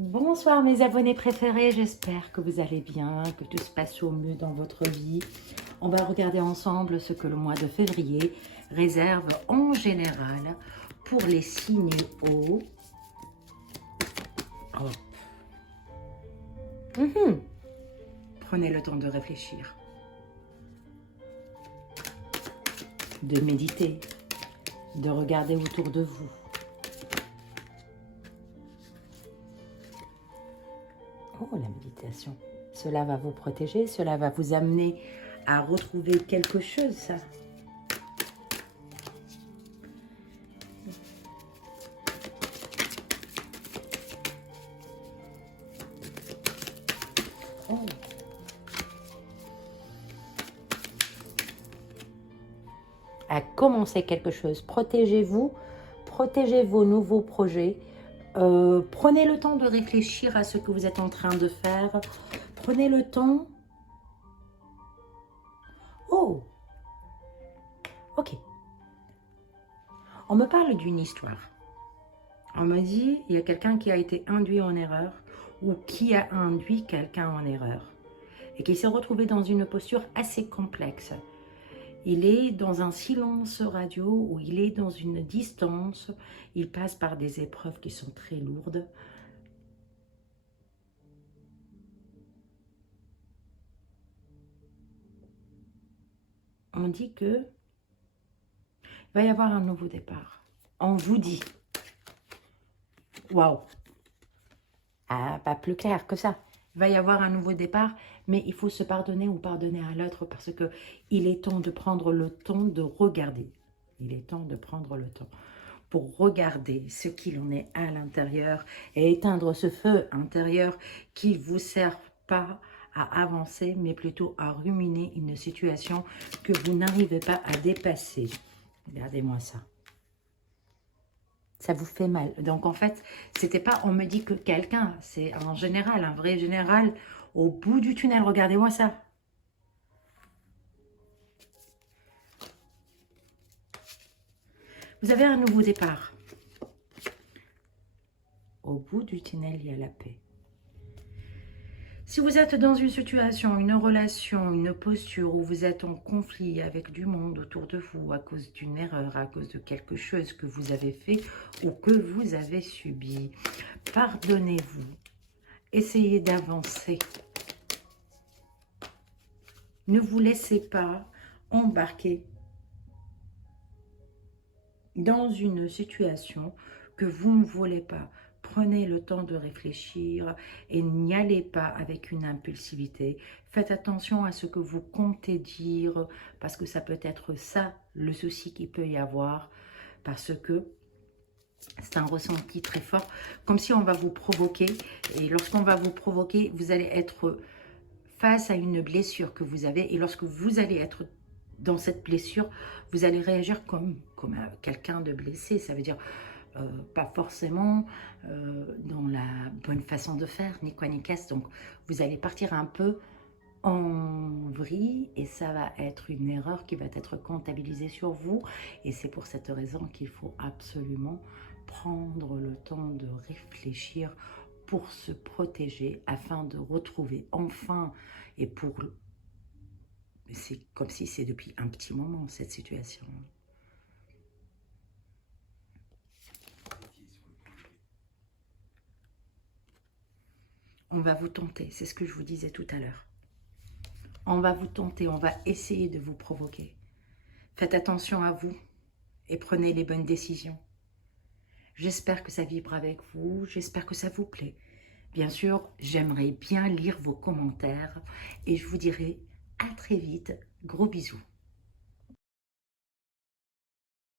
Bonsoir mes abonnés préférés, j'espère que vous allez bien, que tout se passe au mieux dans votre vie. On va regarder ensemble ce que le mois de février réserve en général pour les signes eau. Hop. Prenez le temps de réfléchir, de méditer, de regarder autour de vous. Oh, la méditation. Cela va vous protéger, cela va vous amener à retrouver quelque chose, ça. Oh. À commencer quelque chose. Protégez-vous, protégez vos nouveaux projets. Prenez le temps de réfléchir à ce que vous êtes en train de faire. Prenez le temps. Oh, ok. On me parle d'une histoire. On me dit, il y a quelqu'un qui a été induit en erreur ou qui a induit quelqu'un en erreur et qui s'est retrouvé dans une posture assez complexe. Il est dans un silence radio ou il est dans une distance. Il passe par des épreuves qui sont très lourdes. On dit que il va y avoir un nouveau départ. On vous dit. Waouh. Ah, pas plus clair que ça. Il va y avoir un nouveau départ, mais il faut se pardonner ou pardonner à l'autre parce que il est temps de prendre le temps de regarder. Il est temps de prendre le temps pour regarder ce qu'il en est à l'intérieur et éteindre ce feu intérieur qui ne vous sert pas à avancer, mais plutôt à ruminer une situation que vous n'arrivez pas à dépasser. Regardez-moi ça. Ça vous fait mal. Donc, en fait, c'était pas, on me dit que quelqu'un, c'est en général, un vrai général, au bout du tunnel. Regardez-moi ça. Vous avez un nouveau départ. Au bout du tunnel, il y a la paix. Si vous êtes dans une situation, une relation, une posture où vous êtes en conflit avec du monde autour de vous à cause d'une erreur, à cause de quelque chose que vous avez fait ou que vous avez subi, pardonnez-vous. Essayez d'avancer. Ne vous laissez pas embarquer dans une situation que vous ne voulez pas. Prenez le temps de réfléchir et n'y allez pas avec une impulsivité. Faites attention à ce que vous comptez dire parce que ça peut être ça le souci qu'il peut y avoir parce que c'est un ressenti très fort, comme si on va vous provoquer et lorsqu'on va vous provoquer, vous allez être face à une blessure que vous avez et lorsque vous allez être dans cette blessure, vous allez réagir comme quelqu'un de blessé. Ça veut dire pas forcément dans la bonne façon de faire, ni quoi ni casse. Donc, vous allez partir un peu en vrille et ça va être une erreur qui va être comptabilisée sur vous. Et c'est pour cette raison qu'il faut absolument prendre le temps de réfléchir pour se protéger afin de retrouver enfin et pour... C'est comme si c'est depuis un petit moment cette situation. On va vous tenter, c'est ce que je vous disais tout à l'heure. On va vous tenter, on va essayer de vous provoquer. Faites attention à vous et prenez les bonnes décisions. J'espère que ça vibre avec vous, j'espère que ça vous plaît. Bien sûr, j'aimerais bien lire vos commentaires et je vous dirai à très vite. Gros bisous.